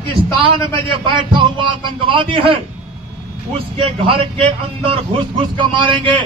पाकिस्तान में जो बैठा हुआ आतंकवादी है उसके घर के अंदर घुस घुस कर मारेंगे।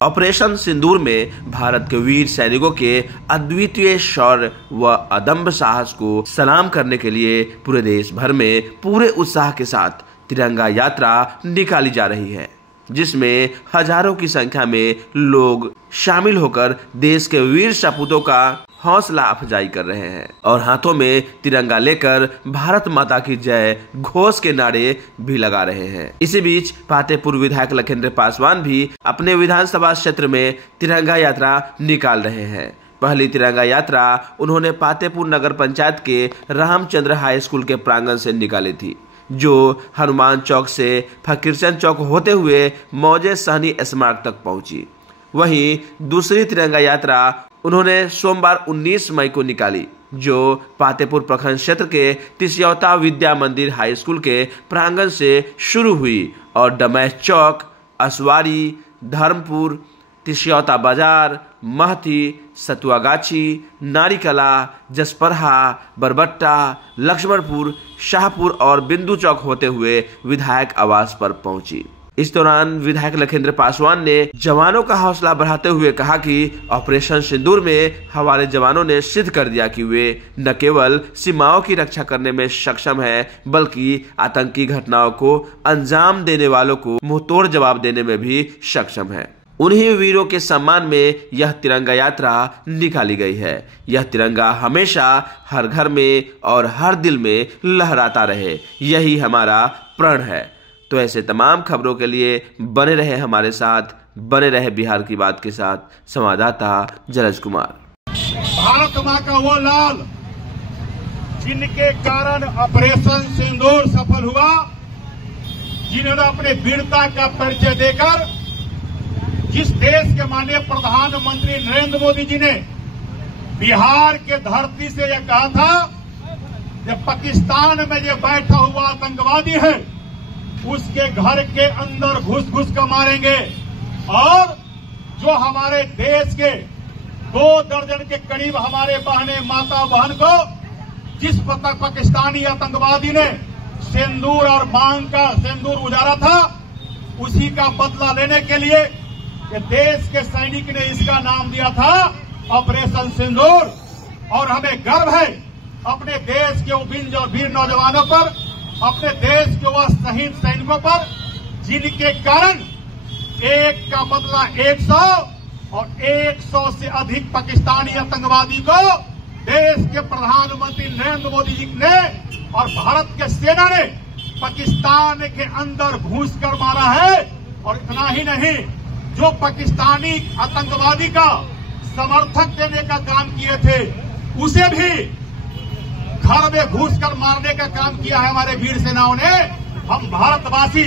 ऑपरेशन सिंदूर में भारत के वीर सैनिकों के अद्वितीय शौर्य व अदम्य साहस को सलाम करने के लिए पूरे देश भर में पूरे उत्साह के साथ तिरंगा यात्रा निकाली जा रही है, जिसमें हजारों की संख्या में लोग शामिल होकर देश के वीर सपूतों का हौसला अफजाई कर रहे हैं और हाथों में तिरंगा लेकर भारत माता की जय घोष के नारे भी लगा रहे हैं। इसी बीच पातेपुर विधायक लखिंद्र पासवान भी अपने विधानसभा क्षेत्र में तिरंगा यात्रा निकाल रहे हैं। पहली तिरंगा यात्रा उन्होंने पातेपुर नगर पंचायत के रामचंद्र हाई स्कूल के प्रांगण से निकाली थी, जो हनुमान चौक से फकीरचंद चौक होते हुए मौजे सहनी स्मारक तक पहुंची। वहीं दूसरी तिरंगा यात्रा उन्होंने सोमवार 19 मई को निकाली, जो पातेपुर प्रखंड क्षेत्र के तिसियौता विद्या मंदिर हाई स्कूल के प्रांगण से शुरू हुई और डमैश चौक, असवारी, धर्मपुर, तिसियौता बाजार, महती, सतुआगाछी, नारीकला, जसपरहा, बरबट्टा, लक्ष्मणपुर, शाहपुर और बिंदु चौक होते हुए विधायक आवास पर पहुंची। इस दौरान विधायक लखिंद्र पासवान ने जवानों का हौसला बढ़ाते हुए कहा कि ऑपरेशन सिंदूर में हमारे जवानों ने सिद्ध कर दिया कि वे न केवल सीमाओं की रक्षा करने में सक्षम हैं, बल्कि आतंकी घटनाओं को अंजाम देने वालों को मुंहतोड़ जवाब देने में भी सक्षम हैं। उन्हीं वीरों के सम्मान में यह तिरंगा यात्रा निकाली गई है। यह तिरंगा हमेशा हर घर में और हर दिल में लहराता रहे, यही हमारा प्रण है। तो ऐसे तमाम खबरों के लिए बने रहे हमारे साथ, बने रहे बिहार की बात के साथ। संवाददाता जलज कुमार। भारत मां का वो लाल जिनके कारण ऑपरेशन सिंदूर सफल हुआ, जिन्होंने अपने वीरता का परिचय देकर जिस देश के माननीय प्रधानमंत्री नरेंद्र मोदी जी ने बिहार के धरती से यह कहा था कि पाकिस्तान में जो बैठा हुआ आतंकवादी है उसके घर के अंदर घुस घुस कर मारेंगे, और जो हमारे देश के 2 दर्जन के करीब हमारे बहने माता बहन को जिस पाकिस्तानी आतंकवादी ने सिंदूर और मांग का सिंदूर उजाड़ा था, उसी का बदला लेने के लिए कि देश के सैनिक ने इसका नाम दिया था ऑपरेशन सिंदूर। और हमें गर्व है अपने देश के विंज और वीर नौजवानों पर, अपने देश के वह शहीद सैनिकों पर, जिनके कारण एक का बदला 100 और 100 से अधिक पाकिस्तानी आतंकवादी को देश के प्रधानमंत्री नरेंद्र मोदी जी ने और भारत के सेना ने पाकिस्तान के अंदर घुस कर मारा है। और इतना ही नहीं, जो पाकिस्तानी आतंकवादी का समर्थक देने का काम किए थे, उसे भी घर में घुसकर मारने का काम किया है हमारे वीर सेनाओं ने। हम भारतवासी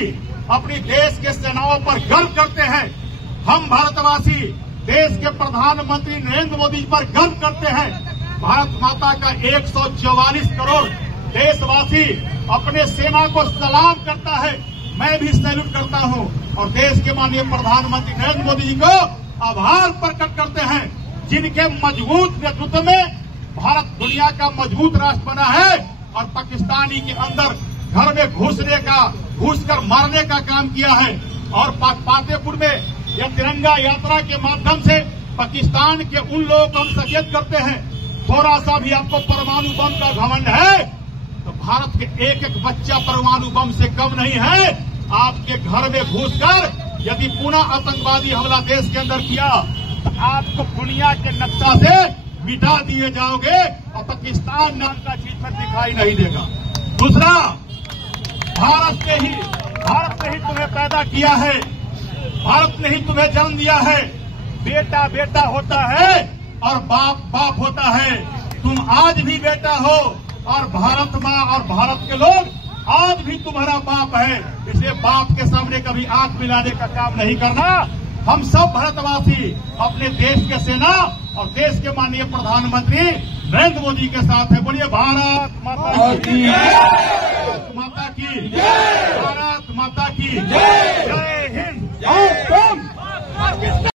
अपनी देश के सेनाओं पर गर्व करते हैं। हम भारतवासी देश के प्रधानमंत्री नरेंद्र मोदी पर गर्व करते हैं। भारत माता का 144 करोड़ देशवासी अपने सेना को सलाम करता है। मैं भी सैल्यूट करता हूं और देश के माननीय प्रधानमंत्री नरेंद्र मोदी जी को आभार प्रकट करते हैं, जिनके मजबूत नेतृत्व में भारत दुनिया का मजबूत राष्ट्र बना है और पाकिस्तानी के अंदर घर में घुसकर मारने का काम किया है। और पातेपुर में यह तिरंगा यात्रा के माध्यम से पाकिस्तान के उन लोगों को हम सचेत करते हैं, थोड़ा सा भी आपको परमाणु बम का घमंड है तो भारत के एक एक बच्चा परमाणु बम से कम नहीं है। आपके घर में घुसकर यदि पुनः आतंकवादी हमला देश के अंदर किया तो आपको दुनिया के नक्शा से मिटा दिए जाओगे और पाकिस्तान नाम का चीज पर दिखाई नहीं देगा। दूसरा, भारत ने ही तुम्हें पैदा किया है, भारत ने ही तुम्हें जन्म दिया है। बेटा बेटा होता है और बाप बाप होता है। तुम आज भी बेटा हो और भारत माँ और भारत के लोग आज भी तुम्हारा बाप है। इसलिए बाप के सामने कभी आंख मिलाने का काम नहीं करना। हम सब भारतवासी अपने देश के सेना और देश के माननीय प्रधानमंत्री नरेंद्र मोदी के साथ है। बोलिए भारत माता की, भारत माता की, भारत माता की।